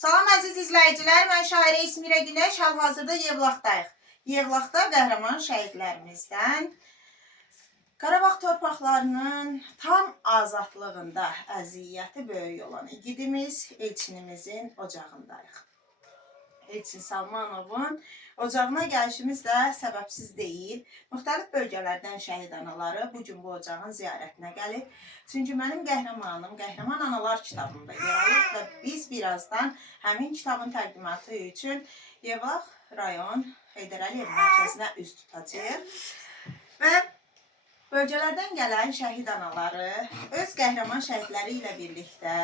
Salam əziz izləyicilər, mən şairə İsmirə Günəş, hal-hazırda Yevlaxdayıq. Yevlaxda qəhrəman şəhidlərimizdən Qarabağ torpaqlarının tam azadlığında əziyyəti böyük olan igidimiz Elçinimizin ocağındayıq. Elçin Salmanovun ocağına gəlişimiz də səbəbsiz deyil. Müxtəlif bölgələrdən şəhid anaları bugün bu ocağın ziyarətinə gəlib. Çünki mənim qəhrəmanım Qəhrəman Analar kitabında yer alıb və biz birazdan həmin kitabın təqdimatı üçün Yevlax rayon Heydər Əliyev mərkəzinə üz tutacağıq. Və bölgələrdən gələn şəhid anaları öz qəhrəman şəhidləri ilə birlikdə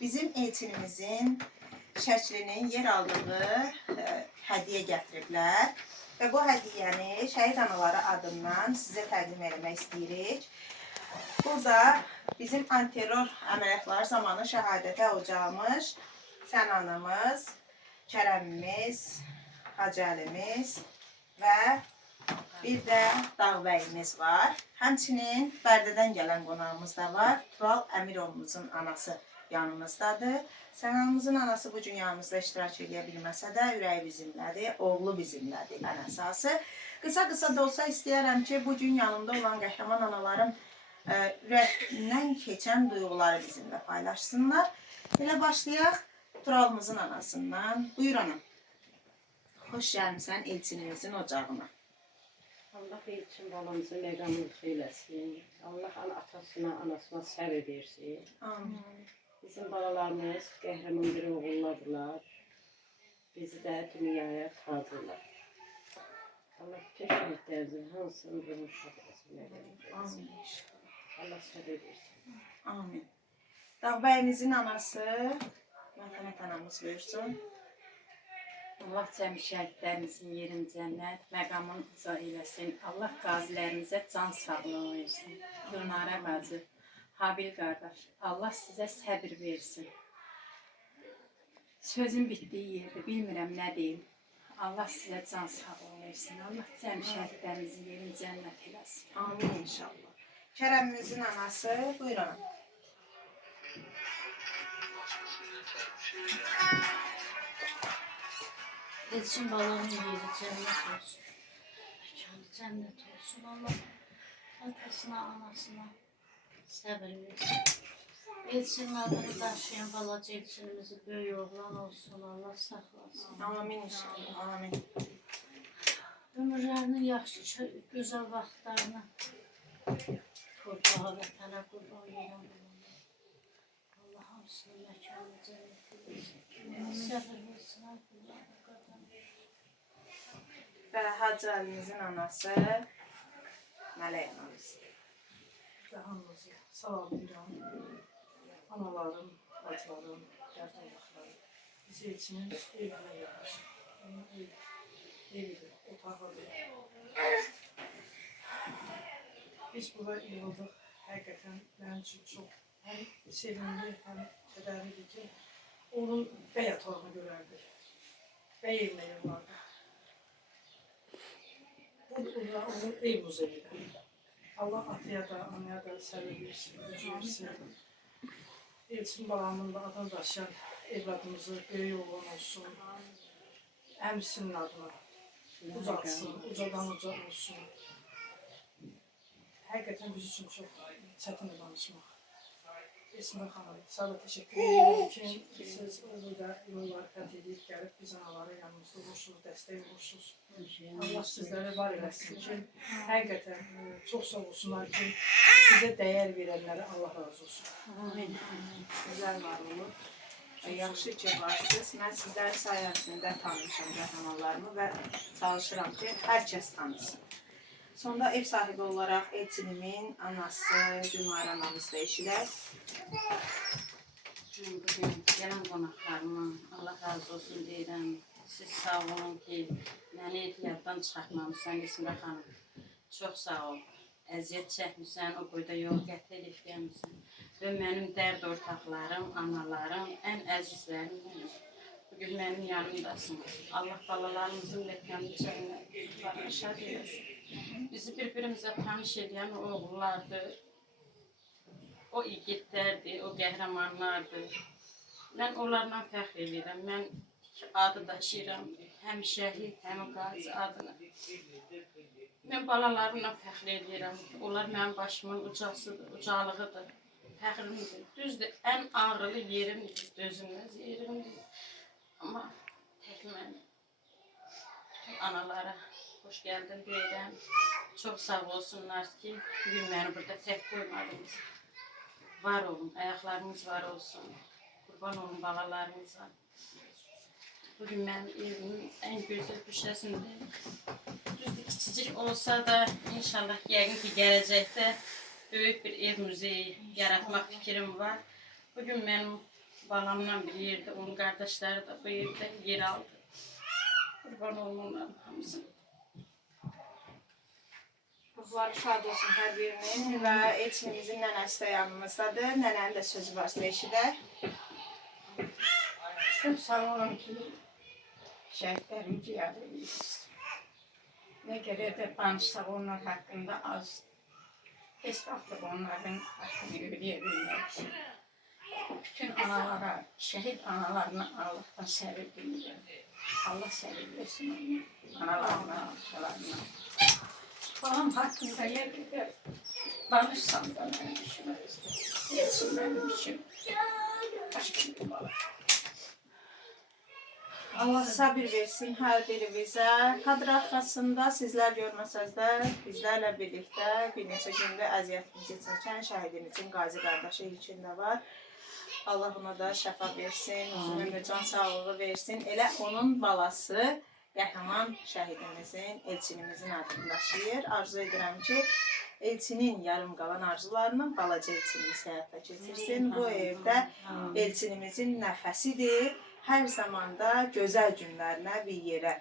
bizim Elçinimizin şəklinin yer aldığı hədiyyə gətiriblər. Və bu hədiyyəni şəhid anaları adından sizə təqdim etmək istəyirik. Burada bizim antiterror əməliyyatları zamanı şəhadətə ucalmış Sən anamız, Kərəmimiz, Hacı Əlimiz və bir də Dağbəyimiz var. Həmçinin Bərdədən gələn qonağımız da var. Tural Əmirovumuzun anası yanımızdadır. Sən anamızın anası bugün yanımızda iştirak edə bilməsə də ürəyi bizimlədir, oğlu bizimlədir ən əsası. Qısa da olsa istəyərəm ki, bugün yanımda olan qəhrəman analarım ürəyindən keçən duyğuları bizimlə paylaşsınlar. Elə başlayaq Turalımızın anasından. Buyur anam. Xoş gəlmişsən Elçinimizin ocağına. Allah Elçin balamızı məqamını xeyləsin. Allah atasına, anasına səbr versin. Amin. Bizim balalarımız qəhrəman bir oğullardılar. Bizi də dünyaya qaldırırlar. Allah bütün şəhidlərimizin hansını durmuş şəhidləsin. Amin. Allah səbr versin. Amin. Dağbəyimizin anası Mərhəmət anamız buyursun. Allah cəmi şəhidlərimizin yerini cənnət, məqamını uca eləsin. Allah qazilərimizə can sağlığı versin. Gülnarə bacı, Habil qardaş, Allah sizə səbir versin. Sözün bitdiyi yerdə bilmirəm nə deyim. Allah sizə can sağlığı versin. Allah cəmi şəhidlərimizin yerini cənnət eləsin. Amin inşallah. Kərəmimizin anası buyurun. Elçin balanın yeri cennet olsun. Mekanı cennet olsun. Allah atasına, anasına səbir versin. Elçinin adını daşıyan balaca Elçinimizi böyük oğlan olsun. Allah saxlasın. Amin inşallah. Amin. Ömürlərinin yaxşı, gözəl vaxtlarını torpağa, vətənə qurban verən bulunur. Allah hamısının məkanı cennet versin. Səbir versin. Və Hacı Əlimizin anası Mələk anamız. Hamınızı salamlayıram. Analarım, bacılarım, qardaşlarım. Bizi Elçinin evinə gəlmiş. Evidir, otağıdır. Biz burada yığıldıq. Həqiqətən mənim üçün çox həm sevinli, həm kədərlidir ki, onun bəy yatağını görərdik. Bəy evinə yığılardı. Bu da onun ev muzeyidir. Allah ataya da, anaya da səbir versin, gücü versin. Elçin balamın da adını daşıyan evladımızı böyük oğlan olsun. Əmsinin adına ucatsın, ucadan uca olsun. Həqiqətən biz üçün çox çətindir danışmaq. Elçin xanım, sağ da təşəkkür edirəm ki, siz burada yolları fəth edib gəlib biz anaları yanımızda olursunuz, dəstək olursunuz. Allah sizlərə var eləsin ki, həqiqətən çox sağ olsunlar ki, bizə dəyər verənlərə Allah razı olsun. Amin. Güzel var olur. Yaxşı ki varsınız. Mən sizlərin sayəsində tanışam qəhrəmanlarımı və çalışıram ki, hər kəs tanısın. Sonda ev sahibi olaraq Elçinimin anası Gülnarə anamız da eşidər. Bugün gələn qonaqlarıma Allah razı olsun deyirəm. Siz sağ olun ki, məni ehtiyatdan çıxartmamışsan İsmirə xanım. Çox sağ ol. Əziyyət çəkmişsən, o boyda yol gətirib gəlmişsən. Və mənim dərd ortaqlarım, analarım, ən əzizlərim mənim. Bugün mənim yanımdasınız. Allah balalarımızın məkanını cənnət şad eləsin. Bizi bir-birimizə tanış edən o oğullardır, o igidlərdir, o qəhrəmanlardır. Mən onlarla fəxr edirəm. Mən iki adı daşıyıram. Həm şəhid, həm qazi adını. Mən balalarımla fəxr edirəm. Onlar mənim başımın ucasıdır, ucalığıdır, fəxrimdir. Düzdür, ən ağrılı yerimdir, dözülməz yerimdir. Amma tək mən bütün analara xoş gəldin deyirəm. Çox sağ olsunlar ki, bugün məni burada tək qoymadınız. Var olun, ayaqlarınız var olsun. Qurban olun balalarınıza. Bugün mənim evimin ən gözəl köşəsində. Düzdür, kiçicik olsa da inşallah yəqin ki, gələcəkdə böyük bir ev muzeyi yaratmaq fikrim var. Bugün mənim balamla bir yerdə, onun qardaşları da bu yerdə yer aldı. Qurban olun onların hamısını. Ruhları şad olsun hər birinin və Elçinimizin nənəsi də yanımızdadır. Nənənin də sözü varsa eşidək. Çok sağ olun ki şehitlerimizi yad ediyoruz. Ne kadar da danışsak onlar hakkında az. Hiç vakti onların hakkını ödeyebilmek. Bütün analara, şehit analarına Allah'tan sevgi diliyorum. Allah sevgi versin analarına, atalarına. Babam hakkında yerinde danışsam da beni düşünmezdi. Yesin benim için. Başka bir baba. Allah sabır versin hər birimizə. Kadr arxasında sizlər görməsəz də bizlərlə birlikdə bir neçə gündə əziyyətimizi çəkən şəhidimizin qazi qardaşı üçün də var. Allah ona da şəfa versin, uzun ömür, can sağlığı versin. Elə onun balası qəhrəman şəhidimizin, Elçinimizin adını daşıyır. Arzu edirəm ki, Elçinin yarım qalan arzularını balaca Elçinimiz həyata keçirsin. Bu evdə Elçinimizin nəfəsidir. Hər zamanda gözəl günlərinə bir yerə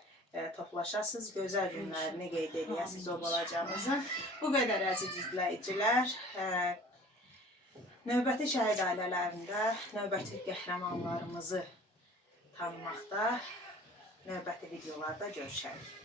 toplaşasınız, gözəl günlərini qeyd edəsiniz o balacamızın. Bu qədər əziz izləyicilər, növbəti şəhid ailələrində növbəti qəhrəmanlarımızı tanımaqda, növbəti videolarda görüşərik.